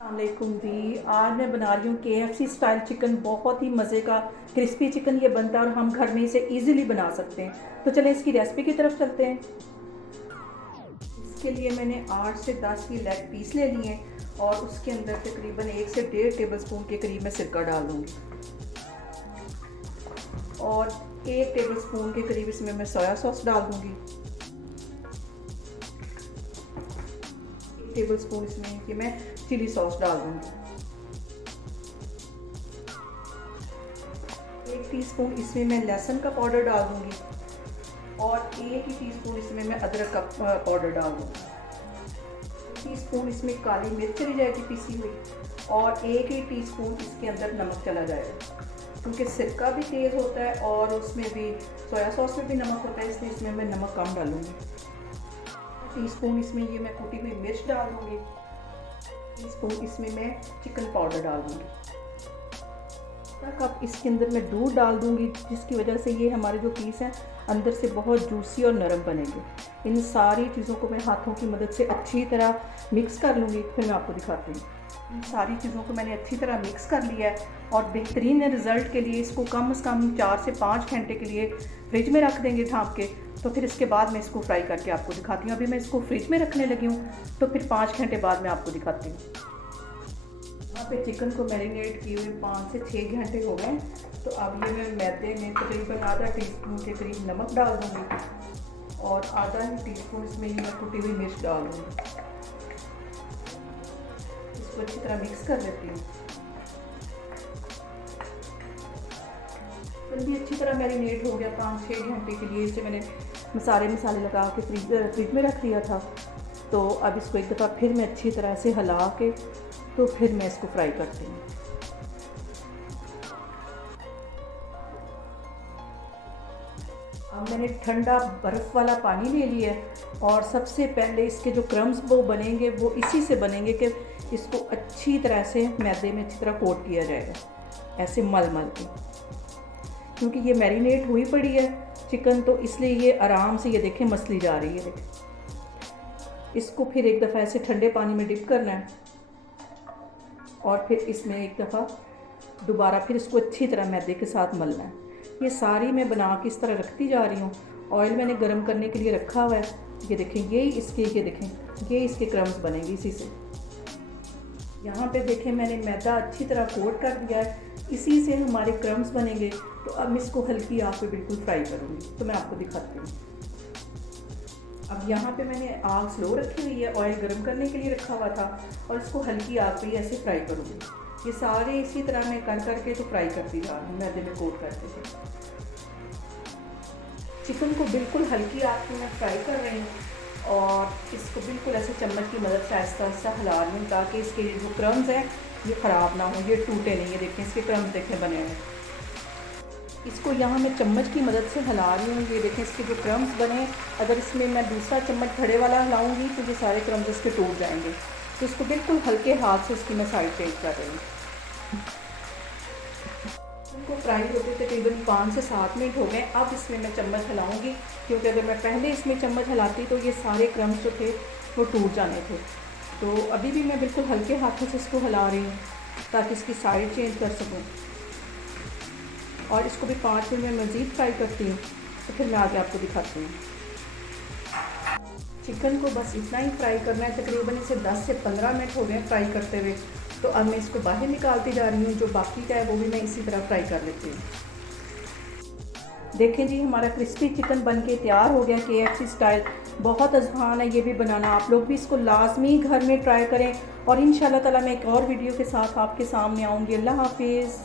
वालेकुम जी। आज मैं बना रही हूँ KFC स्टाइल चिकन। बहुत ही मज़े का क्रिस्पी चिकन ये बनता है और हम घर में इसे इजीली बना सकते हैं। तो चलें इसकी रेसिपी की तरफ चलते हैं। इसके लिए मैंने 8 से 10 की लेग पीस ले लिए हैं और उसके अंदर तकरीबन 1 से 1.5 टेबलस्पून के करीब मैं सिरका डाल दूँगी और 1 टेबलस्पून के करीब इसमें मैं सोया सॉस डाल दूँगी। 1 टेबलस्पून इसमें कि मैं चिली सॉस डाल दूँगी। 1 टीस्पून इसमें मैं लहसुन का पाउडर डाल दूँगी और 1 ही टीस्पून इसमें मैं अदरक का पाउडर डाल दूँगी। 1 टीस्पून इसमें काली मिर्च चली जाएगी पिसी हुई और 1 ही टीस्पून इसके अंदर नमक चला जाएगा, क्योंकि सिरका भी तेज़ होता है और उसमें भी सोया सॉस में भी नमक होता है, इसलिए इसमें मैं नमक कम डालूँगी। टीस्पून इसमें ये मैं कुटी हुई मिर्च डाल दूँगी। टीस्पून इसमें मैं चिकन पाउडर डाल दूँगी। कप इसके अंदर मैं दूध डाल दूँगी, जिसकी वजह से ये हमारे जो पीस हैं अंदर से बहुत जूसी और नरम बनेंगे। इन सारी चीज़ों को मैं हाथों की मदद से अच्छी तरह मिक्स कर लूँगी, फिर मैं आपको दिखाती हूँ। इन सारी चीज़ों को मैंने अच्छी तरह मिक्स कर लिया है और बेहतरीन रिज़ल्ट के लिए इसको कम से कम 4 से 5 घंटे के लिए फ्रिज में रख देंगे ढाँप के। तो फिर इसके बाद मैं इसको फ्राई करके आपको दिखाती हूँ। अभी मैं इसको फ्रिज में रखने लगी हूँ, तो फिर 5 घंटे बाद मैं आपको दिखाती हूँ। यहाँ पे चिकन को मैरिनेट किए हुए 5 से 6 घंटे हो गए। तो अब ये मैं मैदे में तकरीबन आधा टीस्पून के करीब नमक डाल दूँगी और आधा ही टीस्पून इसमें मैं कुटी हुई मिर्च डाल दूँगी। इसको अच्छी तरह मिक्स कर लेती हूँ। फिर भी अच्छी तरह मैरिनेट हो गया 5-6 घंटे के लिए। इसे मैंने मसाले लगा के फ्रिज में रख दिया था। तो अब इसको एक दफ़ा फिर मैं अच्छी तरह से हिला के तो फिर मैं इसको फ्राई करती हूँ। अब मैंने ठंडा बर्फ़ वाला पानी ले लिया है और सबसे पहले इसके जो क्रम्स वो बनेंगे वो इसी से बनेंगे कि इसको अच्छी तरह से मैदे में अच्छी तरह कोट किया जाएगा, ऐसे मल के, क्योंकि ये मैरिनेट हुई पड़ी है चिकन, तो इसलिए ये आराम से ये देखें मसली जा रही है। देखें, इसको फिर एक दफ़ा ऐसे ठंडे पानी में डिप करना है और फिर इसमें एक दफ़ा दोबारा फिर इसको अच्छी तरह मैदे के साथ मलना है। ये सारी मैं बना के इस तरह रखती जा रही हूँ। ऑयल मैंने गर्म करने के लिए रखा हुआ है। ये देखें, ये देखें, ये इसके क्रम्स बनेंगे इसी से। यहाँ पे देखें मैंने मैदा अच्छी तरह कोट कर दिया है, इसी से हमारे क्रम्स बनेंगे। तो अब मैं इसको हल्की आग पे बिल्कुल फ्राई करूँगी, तो मैं आपको दिखाती हूँ। अब यहाँ पे मैंने आग स्लो रखी हुई है, ऑयल गर्म करने के लिए रखा हुआ था और इसको हल्की आग पे ऐसे फ्राई करूँगी। ये सारे इसी तरह मैं कर करके तो फ्राई करती जा रही हूँ, मैदे में कोट करते थे। चिकन को बिल्कुल हल्की आग पे मैं फ्राई कर रही हूँ और इसको बिल्कुल ऐसे चम्मच की मदद से आहिस्ता आहिस्ता हिला रही हूँ, ताकि इसके जो क्रम्स हैं ये ख़राब ना हो, ये टूटे नहीं। ये देखें, इसके क्रम्स देखें बने हैं। इसको यहाँ मैं चम्मच की मदद से हिला रही हूँ। ये देखें इसके जो क्रम्स बने, अगर इसमें मैं दूसरा चम्मच खड़े वाला हिलाऊंगी तो ये सारे क्रम्स इसके टूट जाएंगे। तो इसको बिल्कुल हल्के हाथ से इसकी मैं साइड चेंज कर रही हूँ। इनको फ्राई होते तकरीबन 5 से 7 मिनट हो गए। अब इसमें मैं चम्मच हिलाऊंगी, क्योंकि अगर मैं पहले इसमें चम्मच हिलाती तो ये सारे क्रम्स जो थे वो टूट जाने थे। तो अभी भी मैं बिल्कुल हल्के हाथों से इसको हिला रही हूँ ताकि इसकी साइड चेंज कर सकूँ। और इसको भी 5 मिनट में मज़ीद फ्राई करती हूँ, तो फिर मैं आगे आपको दिखाती हूँ। चिकन को बस इतना ही फ्राई करना है, तकरीबन इसे 10 से 15 मिनट हो गए फ्राई करते हुए। तो अब मैं इसको बाहर निकालती जा रही हूँ। जो बाकी का है वो भी मैं इसी तरह फ्राई कर लेती हूँ। देखें जी, हमारा क्रिस्पी चिकन बनके तैयार हो गया KFC स्टाइल। बहुत आसान है ये भी बनाना, आप लोग भी इसको लाजमी घर में ट्राई करें और इंशाल्लाह ताला मैं एक और वीडियो के साथ आपके सामने आऊँगी। अल्लाह हाफिज़।